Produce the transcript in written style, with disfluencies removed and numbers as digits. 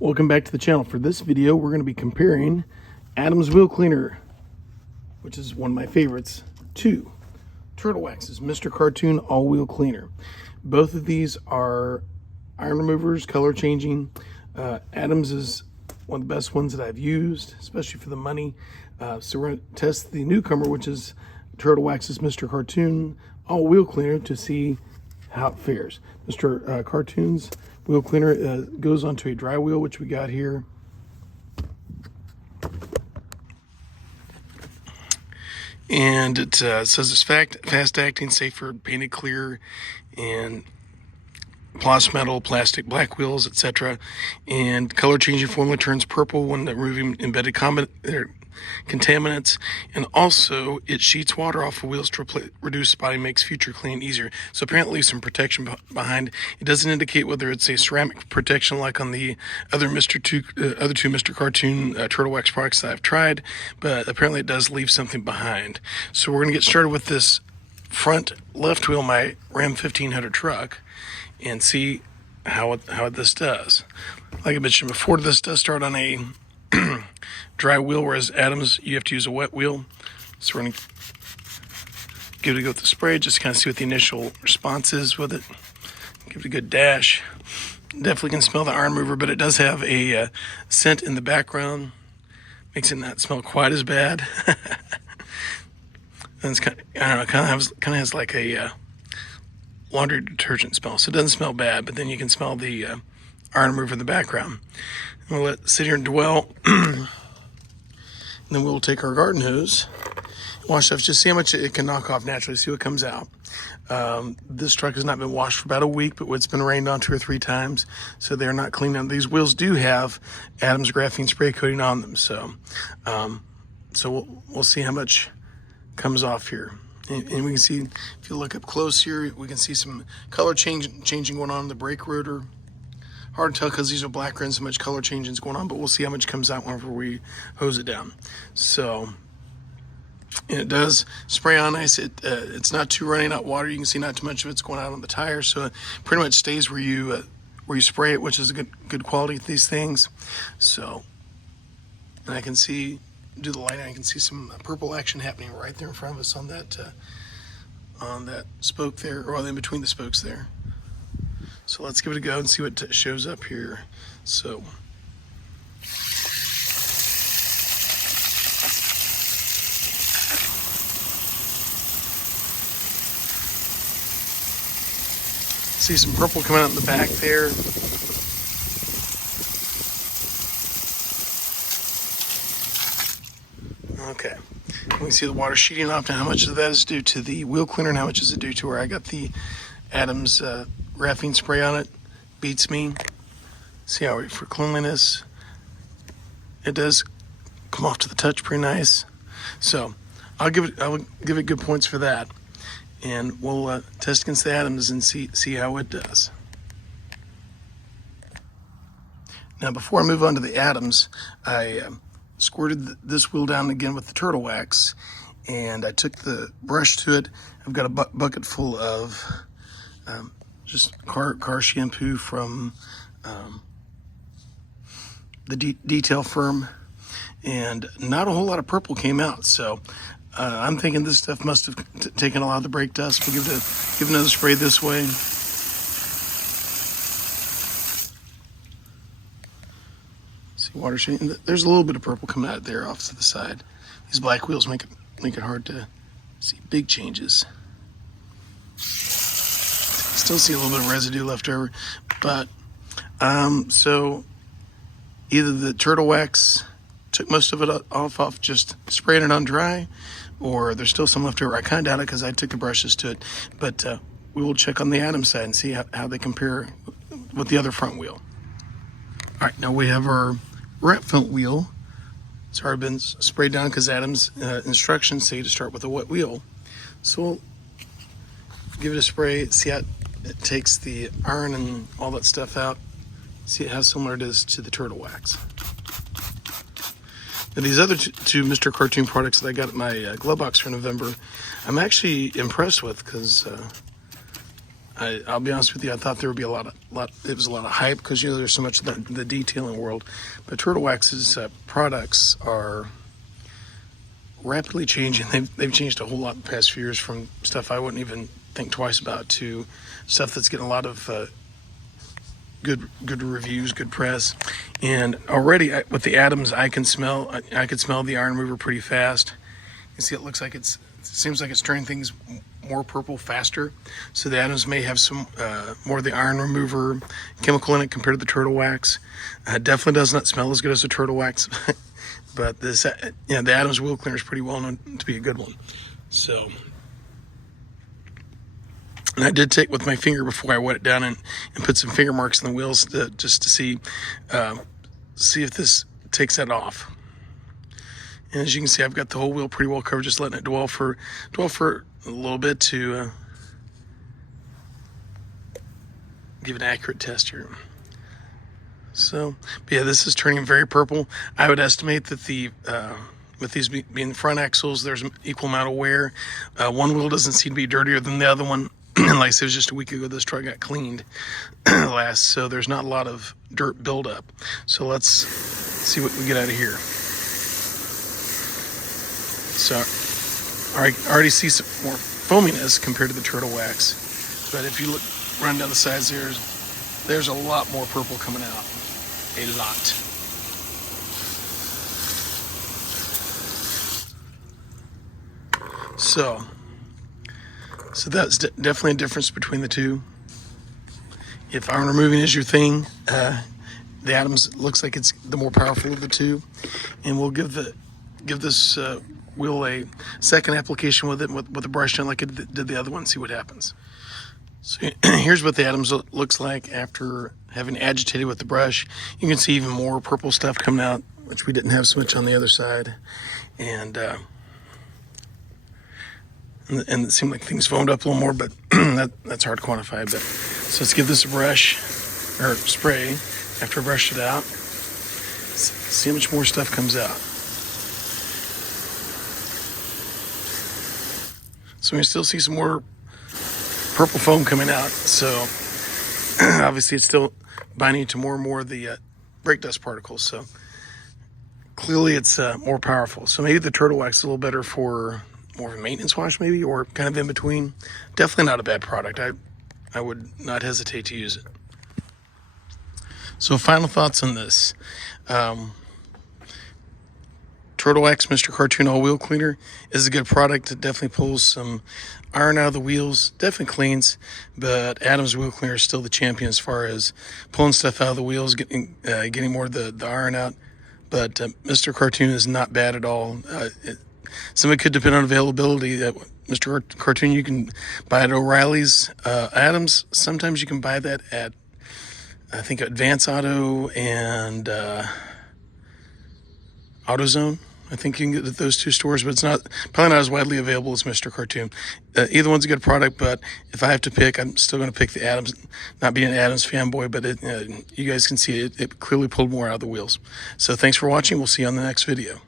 Welcome back to the channel. For this video, we're going to be comparing Adam's wheel cleaner, which is one of my favorites, to Turtle Wax's Mr. Cartoon all-wheel cleaner. Both of these are iron removers, color changing. Adam's is one of the best ones that I've used, especially for the money. So we're going to test the newcomer, which is Turtle Wax's Mr. Cartoon all-wheel cleaner, to see how it fares. Mr. Cartoon's wheel cleaner goes onto a dry wheel, which we got here. And it says it's fast acting, safe for painted clear and gloss metal, plastic, black wheels, etc. And color changing formula turns purple when removing embedded contaminants, and also it sheets water off of wheels to reduce spotting, makes future cleaning easier. So apparently some protection behind. It doesn't indicate whether it's a ceramic protection like on the other two Mr. Cartoon Turtle Wax products that I've tried, but apparently it does leave something behind. So we're going to get started with this front left wheel, my Ram 1500 truck, and see how this does. Like I mentioned before, this does start on a dry wheel, whereas Adam's, you have to use a wet wheel. So we're going to give it a go with the spray, just kind of see what the initial response is with it. Give it a good dash. Definitely can smell the iron remover, but it does have a scent in the background. Makes it not smell quite as bad. And it's kind of, I don't know, kind of has like a laundry detergent smell. So it doesn't smell bad, but then you can smell the iron remover in the background. We'll let it sit here and dwell. And then we'll take our garden hose, wash stuff, just see how much it can knock off naturally, see what comes out. This truck has not been washed for about a week, but it's been rained on 2 or 3 times, so they're not clean. Now, these wheels do have Adam's graphene spray coating on them, so we'll see how much comes off here. And we can see, if you look up close here, we can see some color changing going on in the brake rotor. Hard to tell because these are black rims, so much color changing is going on, but we'll see how much comes out whenever we hose it down. So, and it does spray on nice. It's not too running out water. You can see not too much of it's going out on the tire, so it pretty much stays where you spray it, which is a good quality of these things. So, and I can see, do the lighting, I can see some purple action happening right there in front of us on that spoke there, or in between the spokes there. So let's give it a go and see what shows up here. So see some purple coming out in the back there. Okay, we can see the water sheeting off. Now, how much of that is due to the wheel cleaner and how much is it due to where I got the Adam's graphene spray on it? Beats me. See how for cleanliness, it does come off to the touch pretty nice. So I'll give it good points for that, and we'll test against the Adam's and see how it does. Now, before I move on to the Adam's, I squirted this wheel down again with the Turtle Wax, and I took the brush to it. I've got a bucket full of just car shampoo from the detail firm, and not a whole lot of purple came out. So I'm thinking this stuff must have taken a lot of the brake dust. We'll give another spray this way. See water shading. There's a little bit of purple coming out there off to the side. These black wheels make it hard to see big changes. Still see a little bit of residue left over, but so either the Turtle Wax took most of it off just spraying it on dry, or there's still some left over. I kind of doubt it because I took the brushes to it, but we will check on the Adam's side and see how they compare with the other front wheel. All right, now we have our right front wheel. It's already been sprayed down because Adam's instructions say to start with a wet wheel. So we'll give it a spray, see how it takes the iron and all that stuff out. See how similar it is to the Turtle Wax. Now, these other two Mr. Cartoon products that I got at my glove box for November, I'm actually impressed with, because I'll be honest with you, I thought there would be it was a lot of hype because, you know, there's so much of the detailing world. But Turtle Wax's products are rapidly changing. They've changed a whole lot in the past few years, from stuff I wouldn't even think twice about to stuff that's getting a lot of good reviews, good press. And already with the Adams, I could smell the iron remover pretty fast. You see, it seems like it's turning things more purple faster. So the Adams may have some more of the iron remover chemical in it compared to the Turtle Wax. Definitely does not smell as good as the Turtle Wax, but this, the Adams wheel cleaner is pretty well known to be a good one. So, and I did take with my finger before I wet it down and put some finger marks on the wheels just to see if this takes that off. And as you can see, I've got the whole wheel pretty well covered, just letting it dwell for a little bit to give an accurate test here. So, but yeah, this is turning very purple. I would estimate that with these being front axles, there's an equal amount of wear. One wheel doesn't seem to be dirtier than the other one. Like I said, it was just a week ago this truck got cleaned last, so there's not a lot of dirt buildup. So let's see what we get out of here. So I already see some more foaminess compared to the Turtle Wax, but if you run down the sides, there's a lot more purple coming out, a lot. So that's definitely a difference between the two. If iron removing is your thing, the Adams looks like it's the more powerful of the two, and we'll give this wheel a second application with it with a brush, like it did the other one, see what happens. So here's what the Adams looks like after having agitated with the brush. You can see even more purple stuff coming out, which we didn't have so much on the other side, and it seemed like things foamed up a little more, but that's hard to quantify. But so let's give this a brush or spray after I brushed it out. See how much more stuff comes out. So we still see some more purple foam coming out. So obviously it's still binding to more and more of the brake dust particles. So clearly it's more powerful. So maybe the Turtle Wax is a little better for more of a maintenance wash, maybe, or kind of in between. Definitely not a bad product. I would not hesitate to use it. So final thoughts on this. Turtle Wax Mr. Cartoon All Wheel Cleaner is a good product. It definitely pulls some iron out of the wheels, definitely cleans, but Adams Wheel Cleaner is still the champion as far as pulling stuff out of the wheels, getting more of the iron out. But Mr. Cartoon is not bad at all. Some of it could depend on availability. Mr. Cartoon, you can buy it at O'Reilly's. Adams, sometimes you can buy that at, I think, Advance Auto and AutoZone. I think you can get it at those two stores, but it's probably not as widely available as Mr. Cartoon. Either one's a good product, but if I have to pick, I'm still going to pick the Adams. Not being an Adams fanboy, but you guys can see it clearly pulled more out of the wheels. So thanks for watching. We'll see you on the next video.